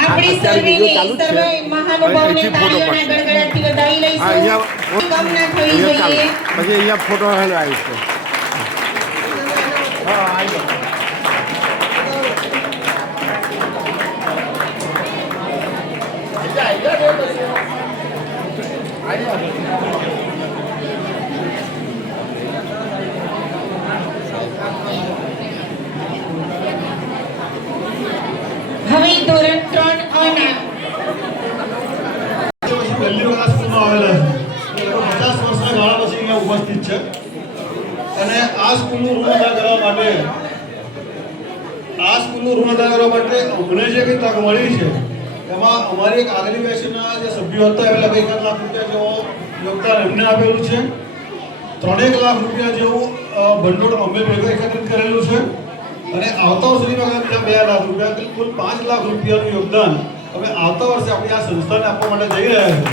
આપણી સર્વેની સર્વે મહાનુભાવોને તાળીઓના ગડગડાટથી વધાવી લઈશું. કમ ના થઈ જોઈએ. પછી અહીંયા ફોટો આવી છે. હા આવી હવે ધોરણ 3 અના વેલ્યુવાળા સ્કૂલમાં આવેલા છે. 50 વર્ષના ગાળા પછી અહીંયા ઉપસ્થિત છે અને આ સ્કૂલનું ઋણ અદા કરવા માટે અમને જે કંઈ તક મળી છે એમાં અમારી એક આગલી બેચના જે સભ્યો હતા એ લગભગ 1 લાખ રૂપિયા જેવો યોગદાન એમને આપેલું છે. 3 લાખ રૂપિયા જેવું ભંડોળ અમે ભેગા એકત્રિત કરેલું છે અને આવતા વર્ષ સુધીમાં બીજા 2 લાખ રૂપિયા કુલ 5 લાખ રૂપિયાનું યોગદાન અમે આવતા વર્ષે આપણી આ સંસ્થાને આપવા માટે જઈ રહ્યા છીએ.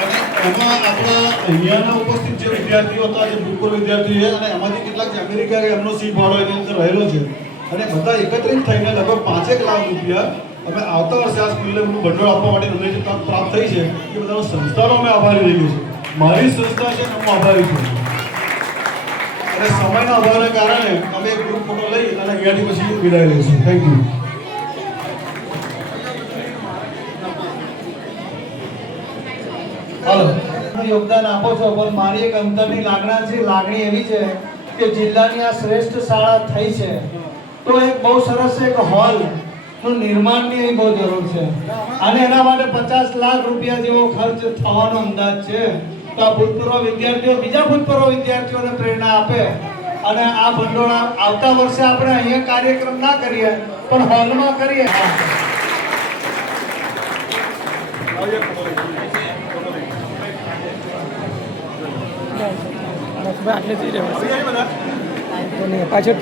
અને એમાં આપણા અહીંયાના ઉપસ્થિત જે વિદ્યાર્થીઓ હતા, જે ભૂતપૂર્વ વિદ્યાર્થીઓ છે અને એમાંથી કેટલાક જે અમેરિકા એમનો સીટ ભાડો એની અંદર રહેલો છે અને બધા એકત્રિત થઈને લગભગ 5 લાખ રૂપિયા અમે આવતા વર્ષે આ સ્કૂલને ભંડોળ આપવા માટે અમને જે તક પ્રાપ્ત થઈ છે એ બધા સંસ્થાનો અમે આભારી રહીએ છીએ. મારી સંસ્થા છે હું આભારી છું અને સમયના અભાવને કારણે અમે એક ગ્રુપ ફોટો લઈ અને અહીંયાથી પછી વિદાય લઈશું. Thank you. હાલો યોગદાન આપો છો પણ મારી એક અંતરની લાગણી એવી છે કે જિલ્લાની આ શ્રેષ્ઠ શાળા થઈ છે તો એક બહુ સરસ એક હોલ નું નિર્માણની બહુ જરૂર છે અને એના માટે 50 લાખ રૂપિયા જેવો ખર્ચ થવાનો અંદાજ છે. તો આ ભૂતપૂર્વ વિદ્યાર્થીઓ બીજા ભૂતપૂર્વ વિદ્યાર્થીઓને પ્રેરણા આપે અને આ ભંડોળ આવતા વર્ષે આપણે અહીંયા કાર્યક્રમ ના કરીએ પણ હોલમાં કરીએ. આટલે જઈ રહ્યા પાછળ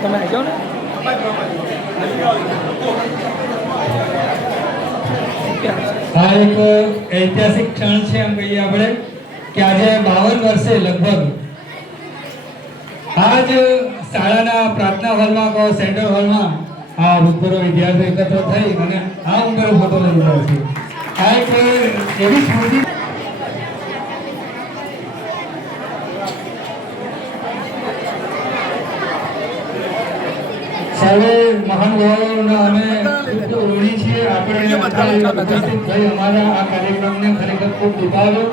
તમે આવી જાઓ ને. આ એક ઐતિહાસિક ક્ષણ છે એમ કહીએ આપણે કે આજે 52 વર્ષે લગભગ આ જ શાળાના પ્રાર્થના હોલમાં કે સેન્ટ્રલ હોલમાં આ ભૂતપૂર્વ વિદ્યાર્થીઓ એકત્ર થઈ અને આ ઉંમરે ફોટો લઈ રહ્યા છે. આ એક એવી સ્મૃતિ સર્વે મહાનુભાવોના અમે ઋણી છીએ. આપણે ઉપસ્થિત થઈ અમારા આ કાર્યક્રમને ખરેખર ખૂબ દુભાવ્યો.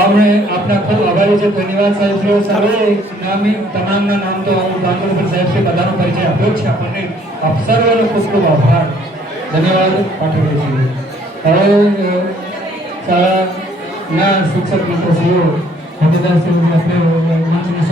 આપણે આપના ખૂબ આભારી છે. ધન્યવાદ સાહેબ. સર્વે નામી તમામના નામ તો ગાંધીનગર સાહેબ શ્રી બધાનો પરિચય આપ્યો છે આપણને. આપ સર્વનો ખૂબ ખૂબ આભાર ધન્યવાદ પાઠવીએ છીએ. હવે શાળાના શિક્ષક મિત્રશ્રીઓ હોદ્દેદારશ્રીઓને આપણે મંચની